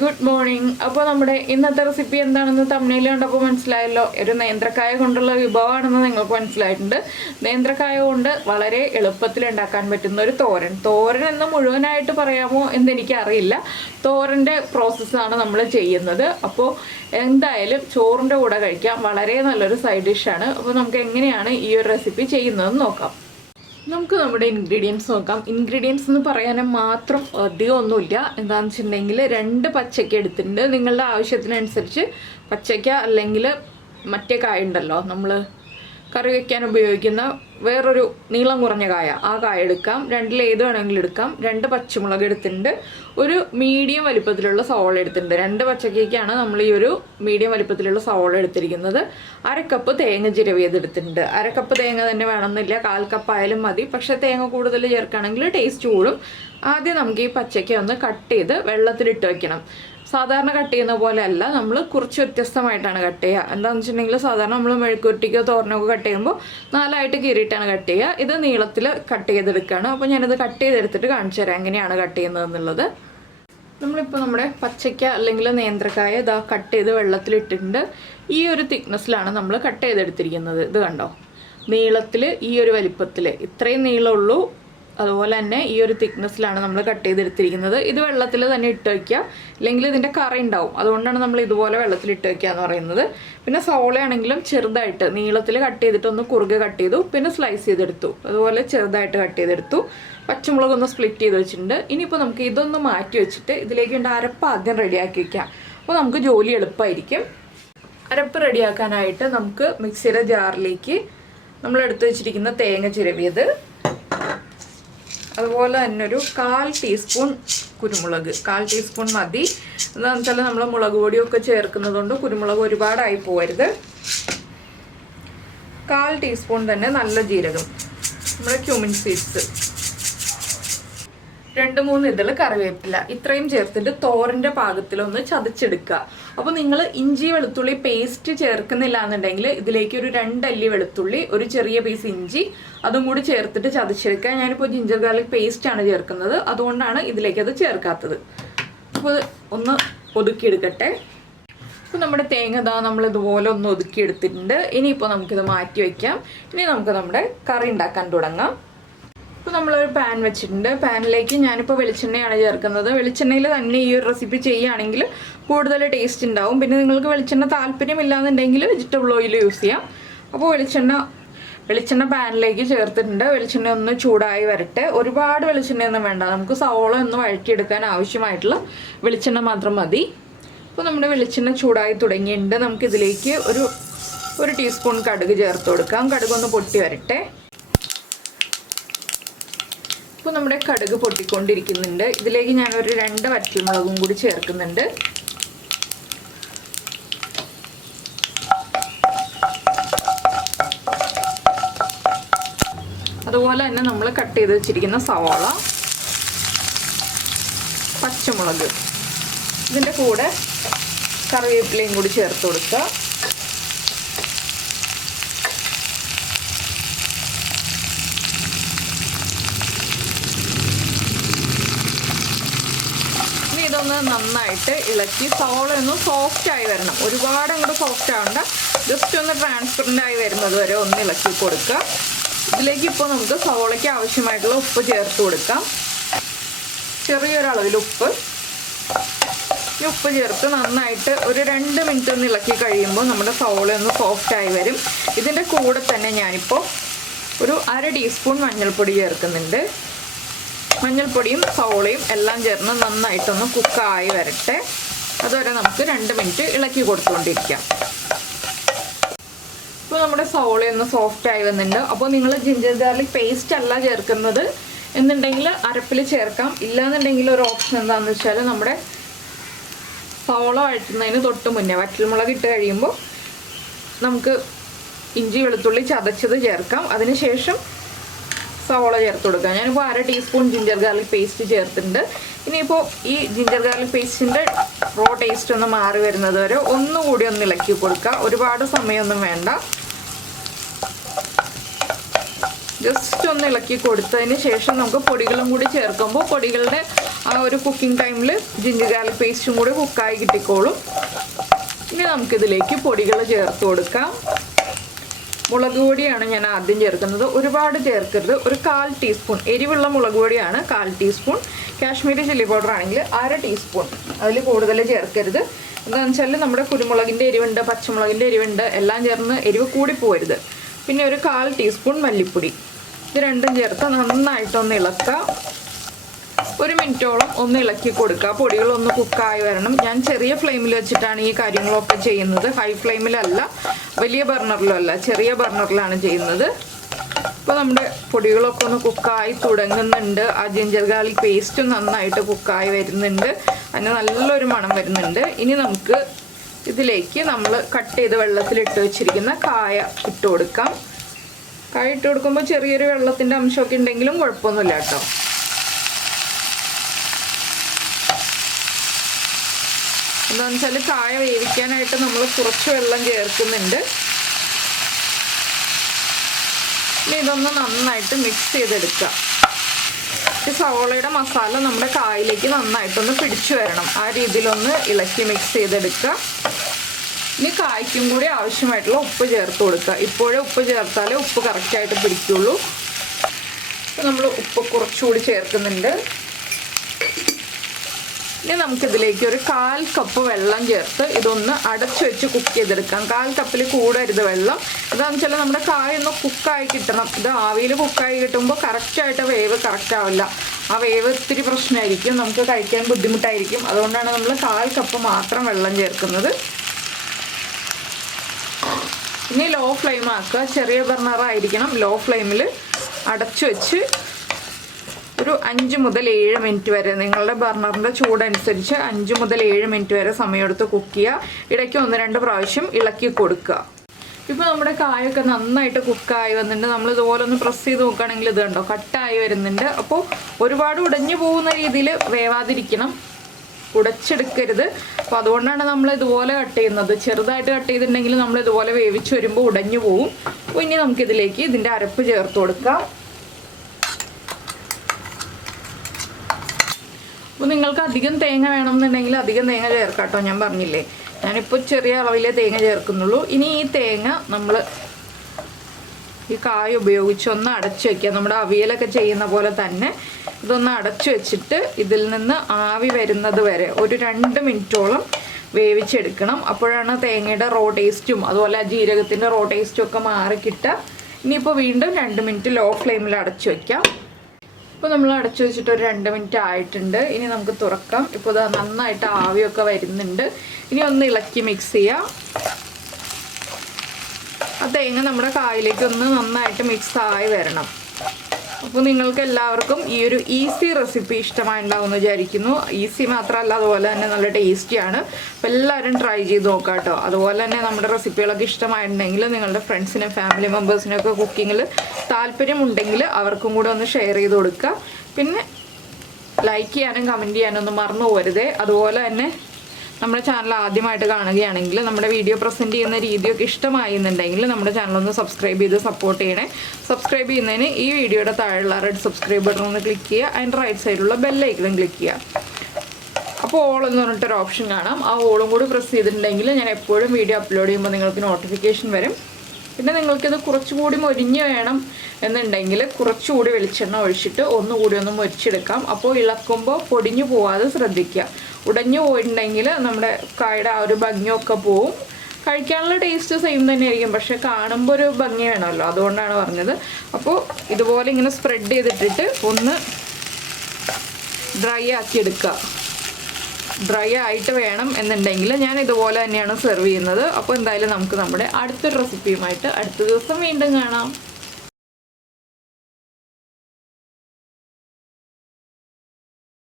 Good morning. അപ്പോൾ നമ്മുടെ ഇന്നത്തെ റെസിപ്പി എന്താണെന്ന് തമിഴിൽ കണ്ടപ്പോൾ മനസ്സിലായല്ലോ. ഒരു നേന്ത്രക്കായ കൊണ്ടുള്ള വിഭവമാണെന്ന് നിങ്ങൾക്ക് മനസ്സിലായിട്ടുണ്ട്. നേന്ത്രക്കായ കൊണ്ട് വളരെ എളുപ്പത്തിൽ ഉണ്ടാക്കാൻ പറ്റുന്ന ഒരു തോരൻ. തോരൻ എന്ന് മുഴുവനായിട്ട് പറയാമോ എന്നെനിക്കറിയില്ല. തോരൻ്റെ പ്രോസസ്സാണ് നമ്മൾ ചെയ്യുന്നത്. അപ്പോൾ എന്തായാലും ചോറിൻ്റെ കൂടെ കഴിക്കാം. വളരെ നല്ലൊരു സൈഡ് ഡിഷാണ്. അപ്പോൾ നമുക്ക് എങ്ങനെയാണ് ഈ ഒരു റെസിപ്പി ചെയ്യുന്നതെന്ന് നോക്കാം. നമുക്ക് നമ്മുടെ ഇൻഗ്രീഡിയൻസ് നോക്കാം. ഇൻഗ്രീഡിയൻസ് എന്ന് പറയാനും മാത്രം അധികം ഒന്നുമില്ല. എന്താണെന്ന് വെച്ചിട്ടുണ്ടെങ്കിൽ 2 പച്ചക്ക എടുത്തിട്ടുണ്ട്. നിങ്ങളുടെ ആവശ്യത്തിനനുസരിച്ച് പച്ചക്ക അല്ലെങ്കിൽ മറ്റേ കായ ഉണ്ടല്ലോ, നമ്മൾ കറി വയ്ക്കാൻ ഉപയോഗിക്കുന്ന വേറൊരു നീളം കുറഞ്ഞ കായ, ആ കായ എടുക്കാം. 2 ഏത് വേണമെങ്കിലും എടുക്കാം. 2 പച്ചമുളക് എടുത്തിട്ടുണ്ട്. ഒരു മീഡിയം വലിപ്പത്തിലുള്ള സവോള എടുത്തിട്ടുണ്ട്. 2 പച്ചക്കയ്ക്കാണ് നമ്മൾ ഈ ഒരു മീഡിയം വലിപ്പത്തിലുള്ള സവോള എടുത്തിരിക്കുന്നത്. 1/2 കപ്പ് തേങ്ങ ചിരവിയത് എടുത്തിട്ടുണ്ട്. 1/2 കപ്പ് തേങ്ങ തന്നെ വേണമെന്നില്ല, 1/4 കപ്പ് ആയാലും മതി. പക്ഷേ തേങ്ങ കൂടുതൽ ചേർക്കുകയാണെങ്കിൽ ടേസ്റ്റ് കൂടും. ആദ്യം നമുക്ക് ഈ പച്ചക്ക ഒന്ന് കട്ട് ചെയ്ത് വെള്ളത്തിലിട്ട് വയ്ക്കണം. സാധാരണ കട്ട് ചെയ്യുന്ന പോലെ അല്ല, നമ്മൾ കുറച്ച് വ്യത്യസ്തമായിട്ടാണ് കട്ട് ചെയ്യുക. എന്താണെന്ന് വെച്ചിട്ടുണ്ടെങ്കിൽ സാധാരണ നമ്മൾ മെഴുക്കുവരട്ടിക്കോ തോരനൊക്കെ കട്ട് ചെയ്യുമ്പോൾ 4ആയിട്ട് കീറിയിട്ടാണ് കട്ട് ചെയ്യുക. ഇത് നീളത്തിൽ കട്ട് ചെയ്തെടുക്കുകയാണ്. അപ്പോൾ ഞാനിത് കട്ട് ചെയ്തെടുത്തിട്ട് കാണിച്ചു തരാം എങ്ങനെയാണ് കട്ട് ചെയ്യുന്നതെന്നുള്ളത്. നമ്മളിപ്പോൾ നമ്മുടെ പച്ചക്ക അല്ലെങ്കിൽ നേന്ത്രക്കായ ഇതാ കട്ട് ചെയ്ത് വെള്ളത്തിലിട്ടിട്ടുണ്ട്. ഈ ഒരു തിക്നെസ്സിലാണ് നമ്മൾ കട്ട് ചെയ്തെടുത്തിരിക്കുന്നത്. ഇത് കണ്ടോ, നീളത്തിൽ ഈ ഒരു വലിപ്പത്തിൽ ഇത്രയും നീളമുള്ളൂ. അതുപോലെ തന്നെ ഈ ഒരു തിക്നെസ്സിലാണ് നമ്മൾ കട്ട് ചെയ്തെടുത്തിരിക്കുന്നത്. ഇത് വെള്ളത്തിൽ തന്നെ ഇട്ട് വയ്ക്കുക, ഇല്ലെങ്കിൽ ഇതിൻ്റെ കറി ഉണ്ടാവും. അതുകൊണ്ടാണ് നമ്മൾ ഇതുപോലെ വെള്ളത്തിൽ ഇട്ട് വയ്ക്കുക എന്ന് പറയുന്നത്. പിന്നെ സവോളയാണെങ്കിലും ചെറുതായിട്ട് നീളത്തിൽ കട്ട് ചെയ്തിട്ട് ഒന്ന് കുറുകെ കട്ട് ചെയ്തു, പിന്നെ സ്ലൈസ് ചെയ്തെടുത്തു. അതുപോലെ ചെറുതായിട്ട് കട്ട് ചെയ്തെടുത്തു. പച്ചമുളകൊന്ന് സ്പ്ലിറ്റ് ചെയ്ത് വെച്ചിട്ടുണ്ട്. ഇനിയിപ്പോൾ നമുക്ക് ഇതൊന്ന് മാറ്റി വെച്ചിട്ട് ഇതിലേക്ക് വേണ്ട അരപ്പ് ആദ്യം റെഡിയാക്കി വയ്ക്കാം. അപ്പോൾ നമുക്ക് ജോലി എളുപ്പമായിരിക്കും. അരപ്പ് റെഡിയാക്കാനായിട്ട് നമുക്ക് മിക്സിയുടെ ജാറിലേക്ക് നമ്മൾ എടുത്തു വെച്ചിരിക്കുന്ന തേങ്ങ ചിരവിയത്, അതുപോലെ തന്നെ ഒരു 1/4 ടീസ്പൂൺ കുരുമുളക്, 1/4 ടീസ്പൂൺ മതി. എന്താണെന്ന് വെച്ചാൽ നമ്മൾ മുളക് പൊടിയൊക്കെ ചേർക്കുന്നതുകൊണ്ട് കുരുമുളക് ഒരുപാടായി പോകരുത്. 1/4 ടീസ്പൂൺ തന്നെ നല്ല ജീരകം, നമ്മുടെ ക്യൂമിൻ സീഡ്സ്, 2-3 ഇതൾ കറിവേപ്പില, ഇത്രയും ചേർത്തിട്ട് തോരൻ്റെ പാകത്തിലൊന്ന് ചതച്ചെടുക്കുക. അപ്പോൾ നിങ്ങൾ ഇഞ്ചി വെളുത്തുള്ളി പേസ്റ്റ് ചേർക്കുന്നില്ല എന്നുണ്ടെങ്കിൽ ഇതിലേക്ക് ഒരു 2 അല്ലി വെളുത്തുള്ളി, ഒരു ചെറിയ പീസ് ഇഞ്ചി, അതും കൂടി ചേർത്തിട്ട് ചതച്ചെടുക്കുക. ഞാനിപ്പോൾ ജിഞ്ചർ ഗാർലിക് പേസ്റ്റാണ് ചേർക്കുന്നത്, അതുകൊണ്ടാണ് ഇതിലേക്കത് ചേർക്കാത്തത്. അപ്പോൾ ഒന്ന് ഒതുക്കിയെടുക്കട്ടെ. അപ്പോൾ നമ്മുടെ തേങ്ങ നമ്മൾ ഇതുപോലെ ഒന്ന് ഒതുക്കിയെടുത്തിട്ടുണ്ട്. ഇനിയിപ്പോൾ നമുക്കിത് മാറ്റി വയ്ക്കാം. ഇനി നമുക്ക് നമ്മുടെ കറി ഉണ്ടാക്കാൻ തുടങ്ങാം. ഇപ്പോൾ നമ്മളൊരു പാൻ വെച്ചിട്ടുണ്ട്. പാനിലേക്ക് ഞാനിപ്പോൾ വെളിച്ചെണ്ണയാണ് ചേർക്കുന്നത്. വെളിച്ചെണ്ണയിൽ തന്നെ ഈ ഒരു റെസിപ്പി ചെയ്യുകയാണെങ്കിൽ കൂടുതൽ ടേസ്റ്റ് ഉണ്ടാവും. പിന്നെ നിങ്ങൾക്ക് വെളിച്ചെണ്ണ താല്പര്യമില്ലാന്നുണ്ടെങ്കിൽ വെജിറ്റബിൾ ഓയിൽ യൂസ് ചെയ്യാം. അപ്പോൾ വെളിച്ചെണ്ണ പാനിലേക്ക് ചേർത്തിട്ടുണ്ട്. വെളിച്ചെണ്ണ ഒന്ന് ചൂടായി വരട്ടെ. ഒരുപാട് വെളിച്ചെണ്ണയൊന്നും വേണ്ട, നമുക്ക് സവോള ഒന്ന് വഴറ്റിയെടുക്കാൻ ആവശ്യമായിട്ടുള്ള വെളിച്ചെണ്ണ മാത്രം മതി. അപ്പോൾ നമ്മുടെ വെളിച്ചെണ്ണ ചൂടായി തുടങ്ങിയിട്ടുണ്ട്. നമുക്കിതിലേക്ക് ഒരു ടീസ്പൂൺ കടുക് ചേർത്ത് കൊടുക്കാം. കടുകൊന്ന് പൊട്ടി വരട്ടെ. ഇപ്പോൾ നമ്മുടെ കടുക് പൊട്ടിക്കൊണ്ടിരിക്കുന്നുണ്ട്. ഇതിലേക്ക് ഞാനൊരു 2 വറ്റൽമുളകും കൂടി ചേർക്കുന്നുണ്ട്. അതുപോലെ തന്നെ നമ്മൾ കട്ട് ചെയ്ത് വെച്ചിരിക്കുന്ന സവാള, പച്ചമുളക്, ഇതിൻ്റെ കൂടെ കറിവേപ്പിലയും കൂടി ചേർത്ത് കൊടുക്കുക. ഇതൊന്ന് നന്നായിട്ട് ഇളക്കി സവോള ഒന്ന് സോഫ്റ്റായി വരണം. ഒരുപാട് അങ്ങോട്ട് സോഫ്റ്റ് ആവണ്ട, ജസ്റ്റ് ഒന്ന് ട്രാൻസ്പെറൻ്റ് ആയി വരുന്നത് വരെ ഒന്ന് ഇളക്കി കൊടുക്കുക. ഇതിലേക്ക് ഇപ്പോൾ നമുക്ക് സവോളയ്ക്ക് ആവശ്യമായിട്ടുള്ള ഉപ്പ് ചേർത്ത് കൊടുക്കാം. ചെറിയൊരളവിൽ ഉപ്പ്. ഈ ഉപ്പ് ചേർത്ത് നന്നായിട്ട് ഒരു 2 മിനിറ്റ് ഒന്ന് ഇളക്കി കഴിയുമ്പോൾ നമ്മുടെ സവോള ഒന്ന് സോഫ്റ്റായി വരും. ഇതിൻ്റെ കൂടെ തന്നെ ഞാനിപ്പോൾ ഒരു 1/2 ടീസ്പൂൺ മഞ്ഞൾപ്പൊടി ചേർക്കുന്നുണ്ട്. മഞ്ഞൾപ്പൊടിയും സവോളയും എല്ലാം ചേർന്ന് നന്നായിട്ടൊന്ന് കുക്കായി വരട്ടെ. അതുവരെ നമുക്ക് 2 മിനിറ്റ് ഇളക്കി കൊടുത്തുകൊണ്ടിരിക്കാം. ഇപ്പോൾ നമ്മുടെ സവോളയൊന്ന് സോഫ്റ്റായി വന്നിട്ടുണ്ട്. അപ്പോൾ നിങ്ങൾ ജിഞ്ചർ ഗാർലിക് പേസ്റ്റ് അല്ല ചേർക്കുന്നത് എന്നുണ്ടെങ്കിൽ അരപ്പിൽ ചേർക്കാം. ഇല്ലാന്നുണ്ടെങ്കിൽ ഒരു ഓപ്ഷൻ എന്താണെന്ന് വെച്ചാൽ നമ്മുടെ സവോള വഴറ്റുന്നതിന് തൊട്ട് മുന്നേ വറ്റൽമുളക് ഇട്ട് കഴിയുമ്പോൾ നമുക്ക് ഇഞ്ചി വെളുത്തുള്ളി ചതച്ചത് ചേർക്കാം. അതിനുശേഷം സവോള ചേർത്ത് കൊടുക്കുക. ഞാനിപ്പോൾ 1/2 ടീസ്പൂൺ ജിഞ്ചർ ഗാർലിക് പേസ്റ്റ് ചേർത്തിട്ടുണ്ട്. ഇനിയിപ്പോൾ ഈ ജിഞ്ചർ ഗാർലിക് പേസ്റ്റിൻ്റെ റോ ടേസ്റ്റ് ഒന്ന് മാറി വരുന്നത് വരെ ഒന്നുകൂടി ഒന്ന് ഇളക്കി കൊടുക്കുക. ഒരുപാട് സമയമൊന്നും വേണ്ട. ജസ്റ്റ് ഒന്ന് ഇളക്കി കൊടുത്തതിന് ശേഷം നമുക്ക് പൊടികളും കൂടി ചേർക്കുമ്പോൾ പൊടികളുടെ ആ ഒരു കുക്കിംഗ് ടൈമിൽ ജിഞ്ചർ ഗാർലിക് പേസ്റ്റും കൂടി കുക്കായി കിട്ടിക്കോളും. ഇനി നമുക്കിതിലേക്ക് പൊടികൾ ചേർത്ത് കൊടുക്കാം. മുളക് പൊടിയാണ് ഞാൻ ആദ്യം ചേർക്കുന്നത്. ഒരുപാട് ചേർക്കരുത്. ഒരു 1/4 ടീസ്പൂൺ എരിവുള്ള മുളക് പൊടിയാണ് 1/4 ടീസ്പൂൺ. കാശ്മീരി ചില്ലി പൗഡർ ആണെങ്കിൽ 1/2 ടീസ്പൂൺ, അതിൽ കൂടുതൽ ചേർക്കരുത്. എന്താണെന്ന് വെച്ചാൽ നമ്മുടെ കുരുമുളകിൻ്റെ എരിവുണ്ട്, പച്ചമുളകിൻ്റെ എരിവുണ്ട്, എല്ലാം ചേർന്ന് എരിവ് കൂടിപ്പോരുത്. പിന്നെ ഒരു 1/4 ടീസ്പൂൺ മല്ലിപ്പൊടി. ഇത് രണ്ടും ചേർത്ത് നന്നായിട്ടൊന്ന് ഇളക്കുക. 1 മിനിറ്റോളം ഒന്ന് ഇളക്കി കൊടുക്കുക. പൊടികളൊന്ന് കുക്കായി വരണം. ഞാൻ ചെറിയ ഫ്ലെയിമിൽ വെച്ചിട്ടാണ് ഈ കാര്യങ്ങളൊക്കെ ചെയ്യുന്നത്. ഹൈ ഫ്ലെയിമിലല്ല, വലിയ ബർണറിലല്ല, ചെറിയ ബർണറിലാണ് ചെയ്യുന്നത്. ഇപ്പോൾ നമ്മുടെ പൊടികളൊക്കെ ഒന്ന് കുക്കായി തുടങ്ങുന്നുണ്ട്. ആ ജിഞ്ചർ ഗാർലിക് പേസ്റ്റും നന്നായിട്ട് കുക്കായി വരുന്നുണ്ട്. അതിന് നല്ലൊരു മണം വരുന്നുണ്ട്. ഇനി നമുക്ക് ഇതിലേക്ക് നമ്മൾ കട്ട് ചെയ്ത് വെള്ളത്തിലിട്ട് വെച്ചിരിക്കുന്ന കായ ഇട്ട് കൊടുക്കാം. കായ ഇട്ട് കൊടുക്കുമ്പോൾ ചെറിയൊരു വെള്ളത്തിൻ്റെ അംശമൊക്കെ ഉണ്ടെങ്കിലും കുഴപ്പമൊന്നുമില്ല കേട്ടോ. എന്താണെന്ന് വെച്ചാൽ കായ വേവിക്കാനായിട്ട് നമ്മൾ കുറച്ച് വെള്ളം ചേർക്കുന്നുണ്ട്. ഇനി ഇതൊന്ന് നന്നായിട്ട് മിക്സ് ചെയ്തെടുക്കുക. ഈ സവോളയുടെ മസാല നമ്മുടെ കായയിലേക്ക് നന്നായിട്ടൊന്ന് പിടിച്ചു വരണം. ആ രീതിയിലൊന്ന് ഇളക്കി മിക്സ് ചെയ്തെടുക്കുക. ഇനി കായ്ക്കും കൂടി ആവശ്യമായിട്ടുള്ള ഉപ്പ് ചേർത്ത് കൊടുക്കുക. ഇപ്പോഴേ ഉപ്പ് ചേർത്താലേ ഉപ്പ് കറക്റ്റായിട്ട് പിടിക്കുള്ളൂ. നമ്മൾ ഉപ്പ് കുറച്ചുകൂടി ചേർക്കുന്നുണ്ട്. ഇനി നമുക്കിതിലേക്ക് ഒരു 1/4 കപ്പ് വെള്ളം ചേർത്ത് ഇതൊന്ന് അടച്ചു വെച്ച് കുക്ക് ചെയ്തെടുക്കാം. 1/4 കപ്പിൽ കൂടരുത് വെള്ളം. എന്താണെന്ന് വെച്ചാൽ നമ്മുടെ കായ ഒന്ന് കുക്കായി കിട്ടണം. ഇത് ആവിയിൽ കുക്കായി കിട്ടുമ്പോൾ കറക്റ്റായിട്ട് വേവ് കറക്റ്റ് ആവില്ല. ആ വേവ് ഇത്തിരി പ്രശ്നമായിരിക്കും, നമുക്ക് കഴിക്കാൻ ബുദ്ധിമുട്ടായിരിക്കും. അതുകൊണ്ടാണ് നമ്മൾ 1/4 കപ്പ് മാത്രം വെള്ളം ചേർക്കുന്നത്. ഇനി ലോ ഫ്ലെയിം ആക്കുക. ചെറിയ ബർണറായിരിക്കണം. ലോ ഫ്ലെയിമിൽ അടച്ചു വെച്ച് ഒരു 5 മുതൽ 7 മിനിറ്റ് വരെ, നിങ്ങളുടെ ബർണറിൻ്റെ ചൂടനുസരിച്ച് 5 മുതൽ 7 മിനിറ്റ് വരെ സമയമെടുത്ത് കുക്ക് ചെയ്യുക. ഇടയ്ക്ക് 1-2 പ്രാവശ്യം ഇളക്കി കൊടുക്കുക. ഇപ്പോൾ നമ്മുടെ കായൊക്കെ നന്നായിട്ട് കുക്കായി വന്നിട്ടുണ്ട്. നമ്മൾ ഇതുപോലെ ഒന്ന് പ്രസ് ചെയ്ത് നോക്കുകയാണെങ്കിൽ ഇത് കണ്ടോ കട്ടായി വരുന്നുണ്ട്. അപ്പോൾ ഒരുപാട് ഉടഞ്ഞു പോകുന്ന രീതിയിൽ വേവാതിരിക്കണം, ഉടച്ചെടുക്കരുത്. അപ്പോൾ അതുകൊണ്ടാണ് നമ്മൾ ഇതുപോലെ കട്ട് ചെയ്യുന്നത്. ചെറുതായിട്ട് കട്ട് ചെയ്തിട്ടുണ്ടെങ്കിൽ നമ്മൾ ഇതുപോലെ വേവിച്ച് വരുമ്പോൾ ഉടഞ്ഞു പോകും. അപ്പോൾ ഇനി നമുക്കിതിലേക്ക് ഇതിൻ്റെ അരപ്പ് ചേർത്ത് കൊടുക്കാം. അപ്പോൾ നിങ്ങൾക്ക് അധികം തേങ്ങ വേണമെന്നുണ്ടെങ്കിൽ അധികം തേങ്ങ ചേർക്കാം കേട്ടോ. ഞാൻ പറഞ്ഞില്ലേ, ഞാനിപ്പോൾ ചെറിയ അളവിലേ തേങ്ങ ചേർക്കുന്നുള്ളൂ. ഇനി ഈ തേങ്ങ നമ്മൾ ഈ കായ ഉപയോഗിച്ച് ഒന്ന് അടച്ചു വയ്ക്കുക. നമ്മുടെ അവിയലൊക്കെ ചെയ്യുന്ന പോലെ തന്നെ ഇതൊന്ന് അടച്ചു വെച്ചിട്ട് ഇതിൽ നിന്ന് ആവി വരുന്നത് വരെ ഒരു 2 മിനിറ്റോളം വേവിച്ചെടുക്കണം. അപ്പോഴാണ് തേങ്ങയുടെ റോ ടേസ്റ്റും അതുപോലെ ജീരകത്തിൻ്റെ റോ ടേസ്റ്റും ഒക്കെ മാറി കിട്ടുക. ഇനിയിപ്പോൾ വീണ്ടും 2 മിനിറ്റ് ലോ ഫ്ലെയിമിൽ അടച്ചു വയ്ക്കാം. ഇപ്പോൾ നമ്മൾ അടച്ചു വെച്ചിട്ട് ഒരു 2 മിനിറ്റ് ആയിട്ടുണ്ട്. ഇനി നമുക്ക് തുറക്കാം. ഇപ്പോൾ ഇത് നന്നായിട്ട് ആവിയൊക്കെ വരുന്നുണ്ട്. ഇനി ഒന്ന് ഇളക്കി മിക്സ് ചെയ്യാം. ആ തേങ്ങ നമ്മുടെ കായിലേക്ക് ഒന്ന് നന്നായിട്ട് മിക്സ് ആയി വരണം. അപ്പോൾ നിങ്ങൾക്ക് എല്ലാവർക്കും ഈ ഒരു ഈസി റെസിപ്പി ഇഷ്ടമായിട്ടുണ്ടാവുമെന്ന് വിചാരിക്കുന്നു. ഈസി മാത്രമല്ല, അതുപോലെ തന്നെ നല്ല ടേസ്റ്റിയാണ്. അപ്പോൾ എല്ലാവരും ട്രൈ ചെയ്ത് നോക്കാം കേട്ടോ. അതുപോലെ തന്നെ നമ്മുടെ റെസിപ്പികളൊക്കെ ഇഷ്ടമായിട്ടുണ്ടെങ്കിൽ നിങ്ങളുടെ ഫ്രണ്ട്സിനും ഫാമിലി മെമ്പേഴ്സിനൊക്കെ കുക്കിങ്ങിൽ താല്പര്യമുണ്ടെങ്കിൽ അവർക്കും കൂടെ ഒന്ന് ഷെയർ ചെയ്ത് കൊടുക്കുക. പിന്നെ ലൈക്ക് ചെയ്യാനും കമൻറ്റ് ചെയ്യാനും ഒന്നും മറന്നു പോകരുതേ. അതുപോലെ തന്നെ നമ്മുടെ ചാനൽ ആദ്യമായിട്ട് കാണുകയാണെങ്കിൽ നമ്മുടെ വീഡിയോ പ്രസൻറ്റ് ചെയ്യുന്ന രീതിയൊക്കെ ഇഷ്ടമായിരുന്നുണ്ടെങ്കിൽ നമ്മുടെ ചാനലൊന്ന് സബ്സ്ക്രൈബ് ചെയ്ത് സപ്പോർട്ട് ചെയ്യണേ. സബ്സ്ക്രൈബ് ചെയ്യുന്നതിന് ഈ വീഡിയോയുടെ താഴെയുള്ള റെഡ് സബ്സ്ക്രൈബ് ബട്ടൺ ഒന്ന് ക്ലിക്ക് ചെയ്യുക. അതിൻ്റെ റൈറ്റ് സൈഡിലുള്ള ബെല്ലൈക്കണും ക്ലിക്ക് ചെയ്യുക. അപ്പോൾ ഓൾ എന്ന് പറഞ്ഞിട്ടൊരു ഓപ്ഷൻ കാണാം. ആ ഓളും കൂടി പ്രസ് ചെയ്തിട്ടുണ്ടെങ്കിൽ ഞാൻ എപ്പോഴും വീഡിയോ അപ്ലോഡ് ചെയ്യുമ്പോൾ നിങ്ങൾക്ക് നോട്ടിഫിക്കേഷൻ വരും. പിന്നെ നിങ്ങൾക്കിത് കുറച്ചുകൂടി മൊരിഞ്ഞ് വേണം എന്നുണ്ടെങ്കിൽ കുറച്ചുകൂടി വെളിച്ചെണ്ണ ഒഴിച്ചിട്ട് ഒന്നുകൂടി ഒന്ന് മൊരിച്ചെടുക്കാം. അപ്പോൾ ഇളക്കുമ്പോൾ പൊടിഞ്ഞു പോവാതെ ശ്രദ്ധിക്കുക. ഉടഞ്ഞു പോയിട്ടുണ്ടെങ്കിൽ നമ്മുടെ കായുടെ ആ ഒരു ഭംഗിയൊക്കെ പോവും. കഴിക്കാനുള്ള ടേസ്റ്റ് സെയിം തന്നെയായിരിക്കും, പക്ഷെ കാണുമ്പോൾ ഒരു ഭംഗി വേണമല്ലോ, അതുകൊണ്ടാണ് പറഞ്ഞത്. അപ്പോൾ ഇതുപോലെ ഇങ്ങനെ സ്പ്രെഡ് ചെയ്തിട്ടിട്ട് ഒന്ന് ഡ്രൈ ആക്കി എടുക്കുക. ഡ്രൈ ആയിട്ട് വേണം എന്നുണ്ടെങ്കിൽ ഞാൻ ഇതുപോലെ തന്നെയാണ് സെർവ് ചെയ്യുന്നത്. അപ്പോൾ എന്തായാലും നമുക്ക് നമ്മുടെ അടുത്തൊരു റെസിപ്പിയുമായിട്ട് അടുത്ത ദിവസം വീണ്ടും കാണാം.